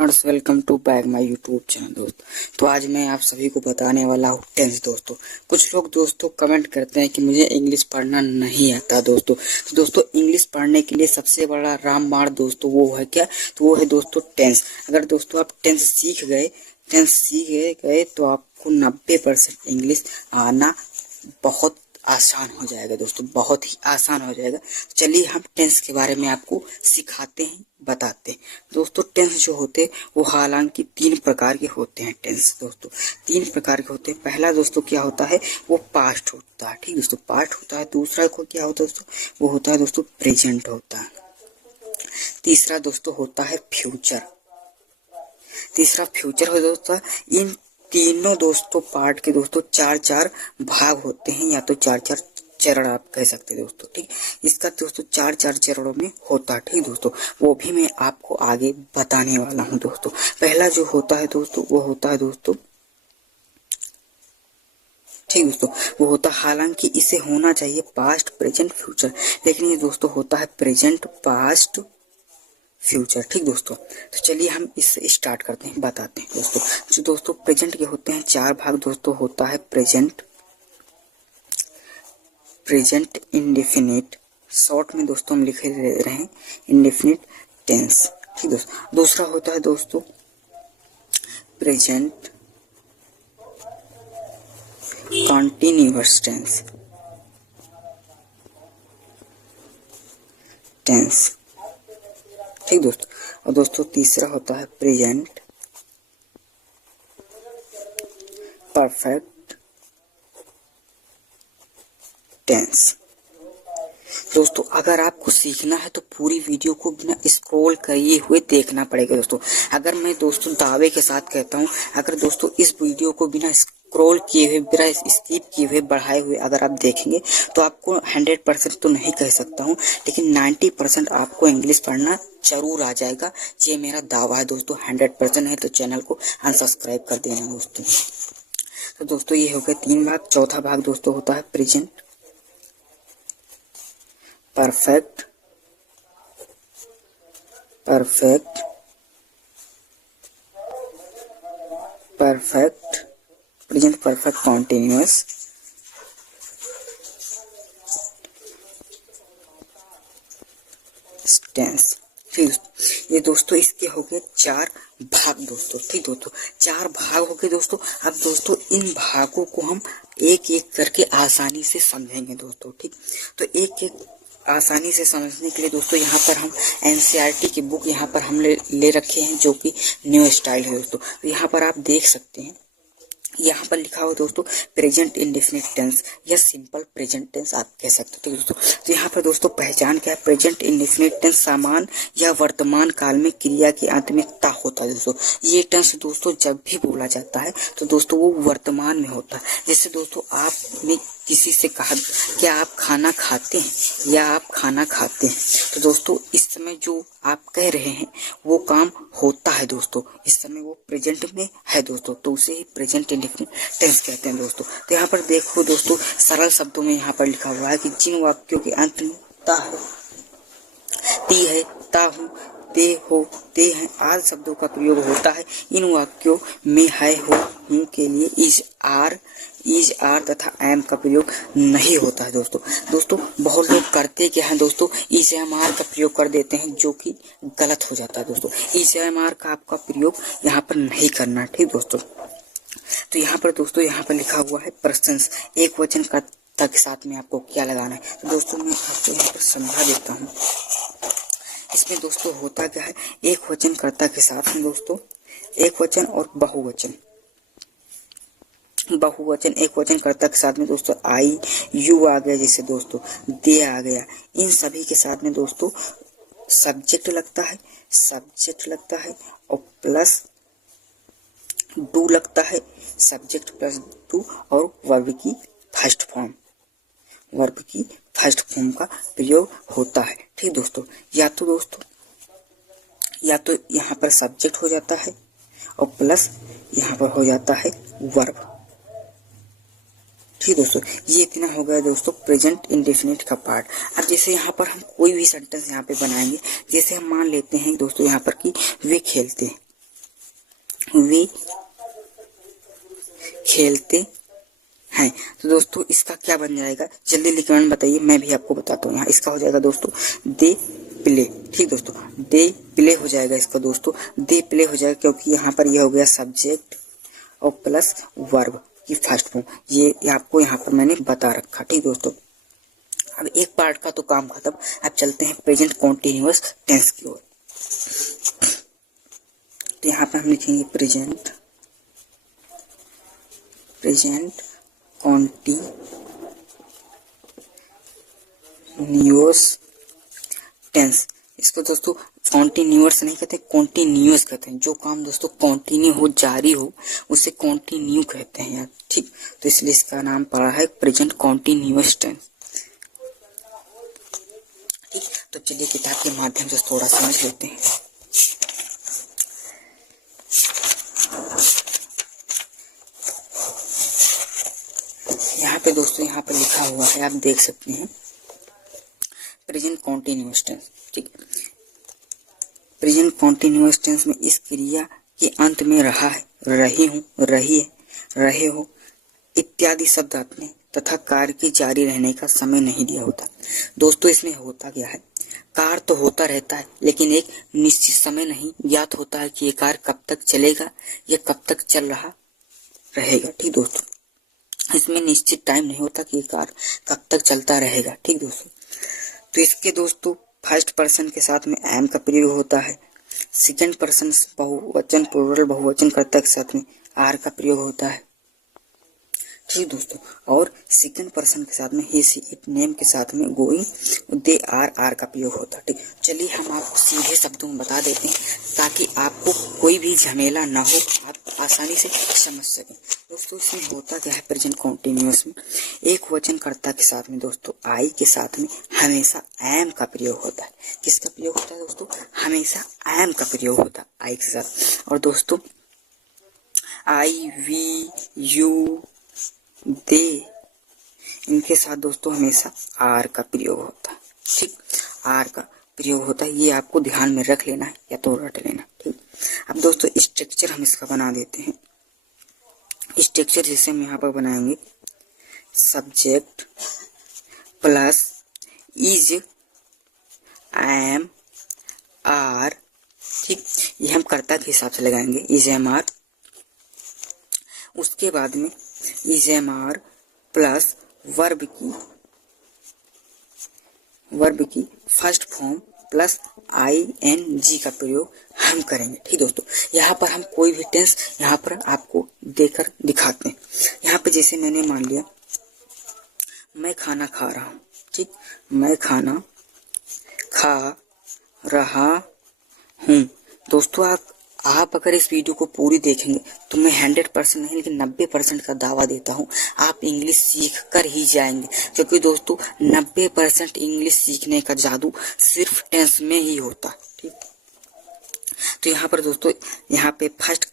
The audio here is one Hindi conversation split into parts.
Friends, welcome to back my YouTube channel दोस्त। तो आज मैं आप सभी को बताने वाला हूँ टेंस दोस्तों। कुछ लोग दोस्तों कमेंट करते हैं कि मुझे इंग्लिश पढ़ना नहीं आता दोस्तों। तो दोस्तों इंग्लिश पढ़ने के लिए सबसे बड़ा रामबाण दोस्तों वो है क्या? तो वो है दोस्तों टेंस। अगर दोस्तों आप टेंस सीख गए तो आपको 90% इंग्लिश आना बहुत आसान हो जाएगा दोस्तों, बहुत ही आसान हो जाएगा। चलिए हम टेंस के बारे में आपको सिखाते हैं, बताते हैं दोस्तों। टेंस जो होते हैं वो हालांकि 3 प्रकार के होते हैं। टेंस दोस्तों 3 प्रकार के होते हैं। पहला दोस्तों क्या होता है, वो पास्ट होता है, ठीक दोस्तों, पास्ट होता है। दूसरा को क्या होता है दोस्तों, वो होता है दोस्तों प्रेजेंट होता है। तीसरा दोस्तों होता है फ्यूचर, तीसरा फ्यूचर हो दोस्तों। इन तीनों दोस्तों पार्ट के दोस्तों 4-4 भाग होते हैं, या तो 4-4 चरण आप कह सकते हैं दोस्तों, ठीक। इसका दोस्तों 4-4 चरणों में होता है, ठीक दोस्तों। वो भी मैं आपको आगे बताने वाला हूं दोस्तों। पहला जो होता है दोस्तों वो होता है दोस्तों, ठीक दोस्तों, वो होता, हालांकि इसे होना चाहिए पास्ट प्रेजेंट फ्यूचर, लेकिन ये दोस्तों होता है प्रेजेंट पास्ट फ्यूचर, ठीक दोस्तों। तो चलिए हम इससे स्टार्ट करते हैं, बताते हैं दोस्तों। जो दोस्तों प्रेजेंट के होते हैं 4 भाग दोस्तों, होता है प्रेजेंट, प्रेजेंट इंडेफिनिट, शॉर्ट में दोस्तों हम लिखे दे रहे हैं इंडेफिनिट टेंस, ठीक दोस्तों। दूसरा होता है दोस्तों प्रेजेंट कॉन्टिन्यूअस टेंस, ठीक दोस्तों। और दोस्तों तीसरा होता है प्रेजेंट परफेक्ट टेंस। दोस्तों अगर आपको सीखना है तो पूरी वीडियो को बिना स्क्रॉल किए हुए देखना पड़ेगा दोस्तों। अगर मैं दोस्तों दावे के साथ कहता हूं, अगर दोस्तों इस वीडियो को बिना स्क्रॉल किए हुए, बिना स्किप किए हुए, बढ़ाए हुए अगर आप देखेंगे तो आपको 100% तो नहीं कह सकता हूं, लेकिन 90% आपको इंग्लिश पढ़ना जरूर आ जाएगा। ये मेरा दावा है दोस्तों, 100% है। तो चैनल को अनसब्सक्राइब कर देना दोस्तों। तो दोस्तों ये हो गए 3 भाग। चौथा भाग दोस्तों होता है present perfect, perfect present perfect continuous tense, ठीक। ये दोस्तों इसके हो गए 4 भाग दोस्तों, ठीक दोस्तों। 4 भाग हो गए दोस्तों। अब दोस्तों इन भागों को हम एक एक करके आसानी से समझेंगे दोस्तों, ठीक। तो एक एक आसानी से समझने के लिए दोस्तों यहाँ पर हम एनसीईआरटी की बुक यहाँ पर हम ले रखे हैं, जो कि न्यू स्टाइल है दोस्तों। तो यहाँ पर आप देख सकते हैं, यहाँ पर लिखा हुआ दोस्तों प्रेजेंट इंडेफिनिट टेंस या सिंपल प्रेजेंट टेंस आप कह सकते हो, ठीक दोस्तों। तो यहाँ पर दोस्तों पहचान क्या है, प्रेजेंट इंडेफिनिट टेंस सामान्य या वर्तमान काल में क्रिया के अंत में ता होता है दोस्तों। ये टेंस दोस्तों जब भी बोला जाता है तो दोस्तों वो वर्तमान में होता है। जैसे दोस्तों आपने किसी से कहा क्या आप खाना खाते हैं, या आप खाना खाते हैं, तो दोस्तों इस समय जो आप कह रहे हैं वो काम होता है दोस्तों, इस समय वो प्रेजेंट में है दोस्तों, तो उसे ही प्रेजेंट इंडेफिनिट टेंस कहते हैं दोस्तों। तो यहाँ पर देखो दोस्तों, सरल शब्दों में यहाँ पर लिखा हुआ है कि जिन वाक्यों के अंत में ता है, ती है, ता हूं, ते हो, ते हैं आदि शब्दों का प्रयोग होता है। इन वाक्यों में है, हो, हूं के लिए इज, आर तथा एम का प्रयोग नहीं होता है दोस्तों। दोस्तों बहुत लोग करते क्या है दोस्तों, इज एम आर का प्रयोग कर देते हैं, जो कि गलत हो जाता है दोस्तों। इज एम आर का आपका प्रयोग यहाँ पर नहीं करना, ठीक दोस्तों। तो यहाँ पर दोस्तों यहाँ पर लिखा हुआ है प्रशंस, एक वचन कर्ता के साथ में आपको क्या लगाना है। तो दोस्तों मैं आपको यहाँ पर समझा देता हूँ। इसमें दोस्तों होता क्या है, एक वचन कर्ता के साथ में दोस्तों एक वचन और बहुवचन, एक वचन कर्ता के साथ में दोस्तों आई, यू आ गया, जैसे दोस्तों दे आ गया, इन सभी के साथ में दोस्तों सब्जेक्ट लगता है और प्लस डू लगता है, सब्जेक्ट प्लस डू, और वर्ब की फर्स्ट फॉर्म का प्रयोग होता है, ठीक दोस्तों। या तो यहाँ पर सब्जेक्ट हो जाता है और प्लस यहाँ पर हो जाता है वर्ब, ठीक दोस्तों। ये इतना हो गया दोस्तों प्रेजेंट इंडेफिनिट का पार्ट। अब जैसे यहाँ पर हम कोई भी सेंटेंस यहाँ पे बनाएंगे, जैसे हम मान लेते हैं दोस्तों यहाँ पर कि वे खेलते हैं, वे खेलते हैं। तो दोस्तों इसका क्या बन जाएगा, जल्दी लिख कमेंट बताइए, मैं भी आपको बताता हूँ। यहाँ इसका हो जाएगा दोस्तों दे प्ले। ठीक दोस्तों, दे प्ले हो जाएगा इसका दोस्तों, दे प्ले हो जाएगा, क्योंकि यहाँ पर यह हो गया सब्जेक्ट और प्लस वर्ब की फर्स्ट फॉर्म। ये आपको यहाँ पर मैंने बता रखा। ठीक दोस्तों, अब एक पार्ट का तो काम खत्म, अब चलते हैं प्रेजेंट कॉन्टिन्यूअस टेंस की ओर। तो यहाँ पे हम लिखेंगे प्रेजेंट कॉन्टिन्यूअस टेंस। इसको दोस्तों कॉन्टिन्यूअस नहीं कहते, कॉन्टिन्यूअस कहते हैं। जो काम दोस्तों कॉन्टिन्यू हो, जारी हो, उसे कॉन्टिन्यू कहते हैं यार। ठीक, तो इसलिए इसका नाम पड़ा है प्रेजेंट कॉन्टिन्यूअस टेंस। ठीक, तो चलिए किताब के माध्यम से थोड़ा समझ लेते हैं। यहाँ पे दोस्तों यहाँ पे लिखा हुआ है, आप देख सकते हैं प्रेजेंट कॉन्टिन्यूअस टेंस। ठीक, प्रेजेंट कॉन्टिन्यूअस टेंस में इस क्रिया के अंत में रहा है, रही हूँ, रही है, रहे हो इत्यादि शब्द आते हैं तथा कार्य के जारी रहने का समय नहीं दिया होता। दोस्तों इसमें होता क्या है, कार्य तो होता रहता है, लेकिन एक निश्चित समय नहीं ज्ञात होता है कि ये कार्य कब तक चलेगा या कब तक चल रहा रहेगा। ठीक दोस्तों, इसमें निश्चित टाइम नहीं होता कि ये कार्य कब तक चलता रहेगा। ठीक दोस्तों, तो इसके दोस्तों फर्स्ट पर्सन के साथ में एम का प्रयोग होता है, सेकंड पर्सन बहुवचन प्लूरल बहुवचन कर्ता के साथ में आर का प्रयोग होता है। ठीक दोस्तों, और सेकंड पर्सन के साथ में ही सी इट नेम के साथ में गोइंग दे आर का प्रयोग होता है। ठीक, चलिए हम आपको सीधे शब्दों में बता देते हैं ताकि आपको कोई भी झमेला ना हो, आप आसानी से समझ सकें। दोस्तों इसमें होता क्या है, प्रेजेंट कॉन्टिन्यूअस में एक वचन कर्ता के साथ में दोस्तों आई के साथ में हमेशा एम का प्रयोग होता है। किसका प्रयोग होता है दोस्तों, हमेशा एम का प्रयोग होता है आई के साथ। और दोस्तों आई वी यू दे इनके साथ दोस्तों हमेशा आर का प्रयोग होता है। ठीक, आर का प्रयोग होता है, ये आपको ध्यान में रख लेना है या तो रट लेना। ठीक, अब दोस्तों स्ट्रक्चर हम इसका बना देते हैं। स्ट्रक्चर जैसे हम यहाँ पर बनाएंगे subject plus is M are. ठीक, ये हम कर्ता के हिसाब से लगाएंगे इज एम आर, उसके बाद में is M R plus verb की first form plus I N G का प्रयोग हम करेंगे। ठीक दोस्तों, यहाँ पर हम कोई भी टेंस यहाँ पर आपको देकर दिखाते हैं। यहाँ पे जैसे मैंने मान लिया मैं खाना खा रहा हूँ। ठीक, मैं खाना खा रहा हूँ। दोस्तों आप अगर इस वीडियो को पूरी देखेंगे तो मैं 100% नहीं लेकिन 90% का दावा देता हूँ आप इंग्लिश सीख कर ही जाएंगे, क्योंकि दोस्तों 90% इंग्लिश सीखने का जादू सिर्फ टेंस में ही होता है। ठीक, तो यहाँ पर दोस्तों यहाँ पे फर्स्ट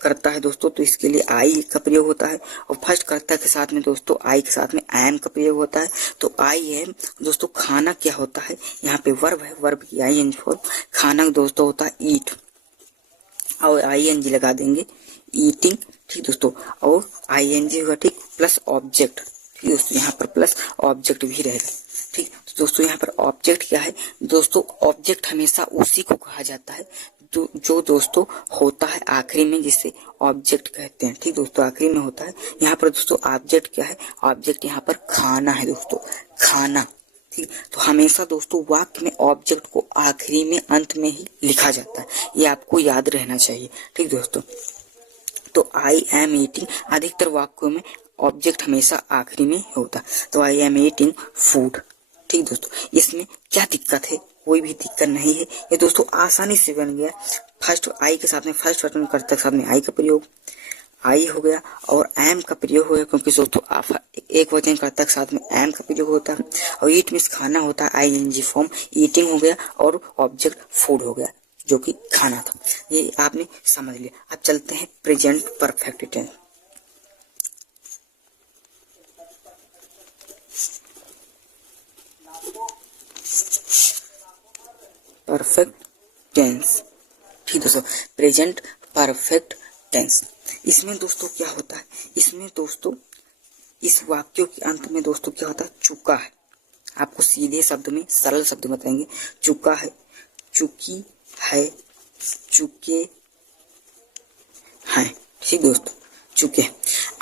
करता है दोस्तों, तो इसके लिए आई का प्रयोग होता है और फर्स्ट कर्ता के साथ में दोस्तों आई के साथ में एम का प्रयोग होता है। तो आई एम दोस्तों खाना क्या होता है, यहाँ पे वर्ब है, वर्ब की आई एन फॉर्म, खाना दोस्तों होता है ईट और आई एन जी लगा देंगे ईटिंग। ठीक दोस्तों, और आई एन जी होगा ठीक प्लस ऑब्जेक्ट। ठीक दोस्तों, यहाँ पर प्लस ऑब्जेक्ट भी रहेगा। ठीक, तो दोस्तों यहाँ पर ऑब्जेक्ट क्या है दोस्तों, ऑब्जेक्ट हमेशा उसी को कहा जाता है जो दोस्तों होता है आखिरी में, जिसे ऑब्जेक्ट कहते हैं। ठीक दोस्तों, आखिरी में होता है। यहाँ पर दोस्तों ऑब्जेक्ट क्या है, ऑब्जेक्ट यहाँ पर खाना है दोस्तों, खाना। ठीक, तो हमेशा दोस्तों वाक्य में ऑब्जेक्ट को आखिरी में अंत में ही लिखा जाता है, ये आपको याद रहना चाहिए। ठीक दोस्तों, तो आई एम ईटिंग अधिकतर वाक्यों में ऑब्जेक्ट हमेशा आखिरी में होता है। तो आई एम ईटिंग फूड। ठीक दोस्तों, इसमें क्या दिक्कत है, कोई भी दिक्कत नहीं है, ये दोस्तों आसानी से बन गया। फर्स्ट आई के साथ में फर्स्ट वचन कर्ता के साथ में आई का प्रयोग आई हो गया और एम का प्रयोग हो गया, क्योंकि दोस्तों एक वचन कर्ता के साथ में एम का प्रयोग होता है और ईट मीन्स खाना होता है, I N G form eating हो गया और ऑब्जेक्ट फूड हो गया जो कि खाना था। ये आपने समझ लिया। अब चलते हैं present perfect tense. Perfect tense. ठीक दोस्तों, प्रेजेंट परफेक्ट टेंस। इसमें दोस्तों क्या होता है, इसमें दोस्तों इस वाक्यों के अंत में दोस्तों क्या होता है, चुका है। आपको सीधे शब्द में सरल शब्द बताएंगे, चुका है, चुकी है, चुके हैं। ठीक दोस्तों, चुके।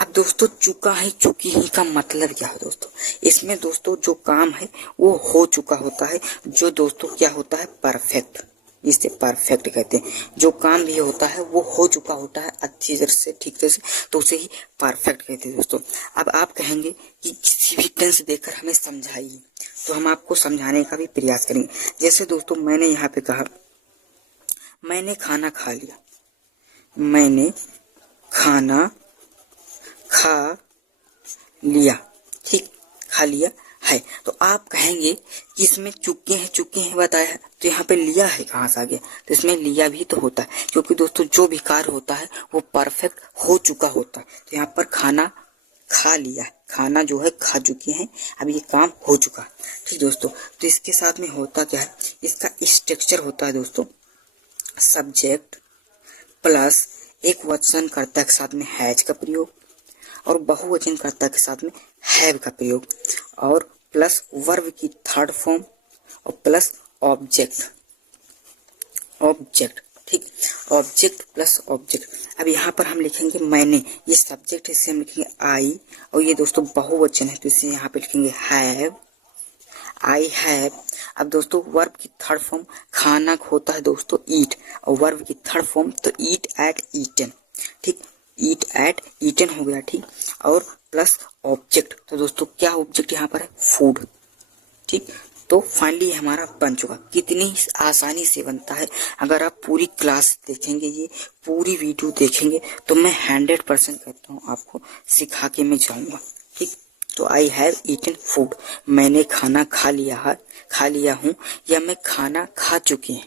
अब दोस्तों चुका है चुकी है का मतलब क्या है दोस्तों, इसमें दोस्तों जो काम है वो हो चुका होता है, जो दोस्तों क्या होता है, परफेक्ट, इसे परफेक्ट कहते हैं। जो काम भी होता है वो हो चुका होता है अच्छी तरह से, ठीक तरह से, तो उसे ही परफेक्ट कहते हैं दोस्तों। अब आप कहेंगे कि किसी भी टेंस देकर हमें समझाइए, तो हम आपको समझाने का भी प्रयास करेंगे। जैसे दोस्तों मैंने यहाँ पे कहा, मैंने खाना खा लिया, मैंने खाना खा लिया, ठीक, खा लिया है। तो आप कहेंगे कि इसमें चुके हैं बताया है, तो यहाँ पे लिया है कहाँ से आ गया, तो इसमें लिया भी तो होता है, क्योंकि दोस्तों जो भी कार्य होता है वो परफेक्ट हो चुका होता है। तो यहाँ पर खाना खा लिया, खाना जो है खा चुके हैं, अब ये काम हो चुका। ठीक दोस्तों, तो इसके साथ में होता क्या है, इसका स्ट्रक्चर होता है दोस्तों, सब्जेक्ट प्लस एक वचनकर्ता के साथ में हैज का प्रयोग, और बहुवचनकर्ता के साथ में हैव का प्रयोग, और प्लस वर्ब की थर्ड फॉर्म, और प्लस ऑब्जेक्ट, ठीक, ऑब्जेक्ट प्लस ऑब्जेक्ट। अब यहाँ पर हम लिखेंगे मैंने, ये सब्जेक्ट है, इसे हम लिखेंगे आई, और ये दोस्तों बहुवचन है तो इसे यहाँ पे लिखेंगे हैव, आई हैव। अब दोस्तों वर्ब की थर्ड फॉर्म, खाना होता है दोस्तों ईट, और वर्ब की थर्ड फॉर्म तो ईट एट ईटन, ठीक, ईट एट ईटन हो गया, ठीक, और प्लस ऑब्जेक्ट, तो दोस्तों क्या ऑब्जेक्ट यहाँ पर है, फूड, ठीक। तो फाइनली हमारा बन चुका। कितनी आसानी से बनता है, अगर आप पूरी क्लास देखेंगे, ये पूरी वीडियो देखेंगे, तो मैं 100% कहता हूँ आपको सिखा के मैं जाऊंगा, ठीक। तो आई हैव ईटन फूड, मैंने खाना खा लिया हूँ, या मैं खाना खा चुकी हूँ,